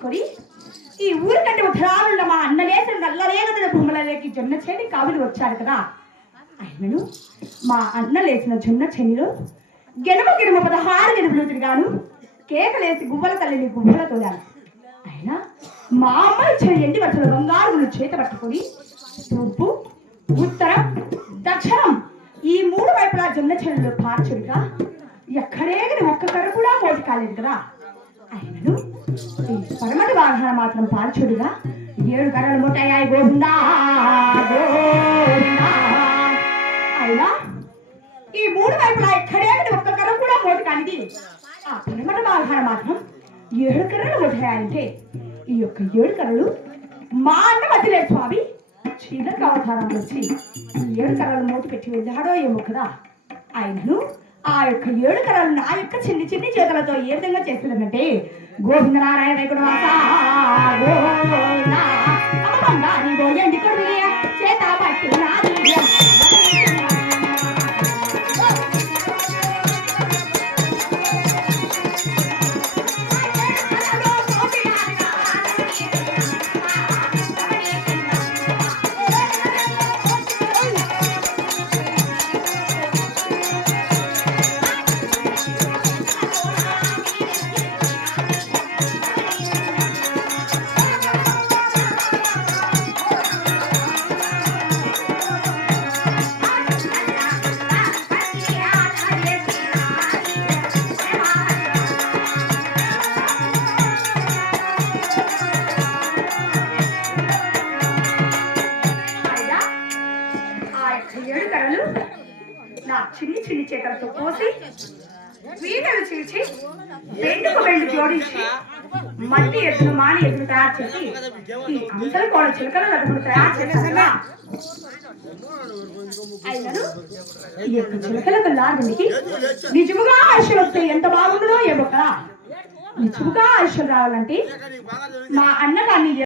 తీసుకొని ఈ ఊరికంటే ఉత్తరాలున్న మా అన్న లేసిన నల్లరేగదల భూములలోకి జొన్న చేని కావులు వచ్చారు కదా. ఆయనను మా అన్న లేచిన జొన్న చేనిలో గెనుమ గెనుమ 16 గెనుములు తిరిగాను. కేకలేసి గువ్వల తల్లిని గువ్వల తోలాను. ఆయన మా అమ్మ ఇచ్చిన ఎండి వరుసల బంగారులు చేత పట్టుకొని తూర్పు ఉత్తరం దక్షిణం ఈ 3 వైపులా జొన్న చేనులో పార్చుడిగా ఎక్కడేగని ఒక్క కర్ర కూడా మోటి కాలేదు కదా. ఆయనను ఈ పరమటి వాహన మాత్రం పాల్చుడిగా 7 కర్రలు ముట్టయ్యాయి. గోవిందా గోవిందా. అయినా ఈ 3 వైపులా ఎక్కడేగని ఒక్క కర్ర కూడా మోటి కానిది ఆ పరమటి వాహన మాత్రం 7 కర్రలు ముట్టయ్యాయంటే ఈ యొక్క 7 కర్రలు మా అన్న మధ్యలే స్వామి చీలకు అవతారం వచ్చి 7 కర్రలు మోటి పెట్టి వెళ్ళాడో ఏమో కదా. ఆయనను ఆ యొక్క 7 కర్రలు నా యొక్క చిన్ని చిన్ని చేతులతో ఏ విధంగా చేస్తుందంటే గోవింద నారాయణ వైకుంఠవాస గోవింద అమ్మమ్మ నీ గోయండి కొడుకులే చేత పట్టి నాది చిన్ని చిన్ని చేతులతో పోసి వీణలు చీల్చి బెండుకు బెండు జోడించి మట్టి ఎద్దును మాని ఎద్దును తయారు చేసి ఈ అందరూ కూడా చిలకల లడ్డును తయారు చేశారన్నా. అయినను ఈ యొక్క చిలకలకు లాంటికి నిజముగా ఆశలు వస్తే ఎంత బాగుందో ఏమో కదా. నిజముగా ఆశలు రావాలంటే మా అన్నగారిని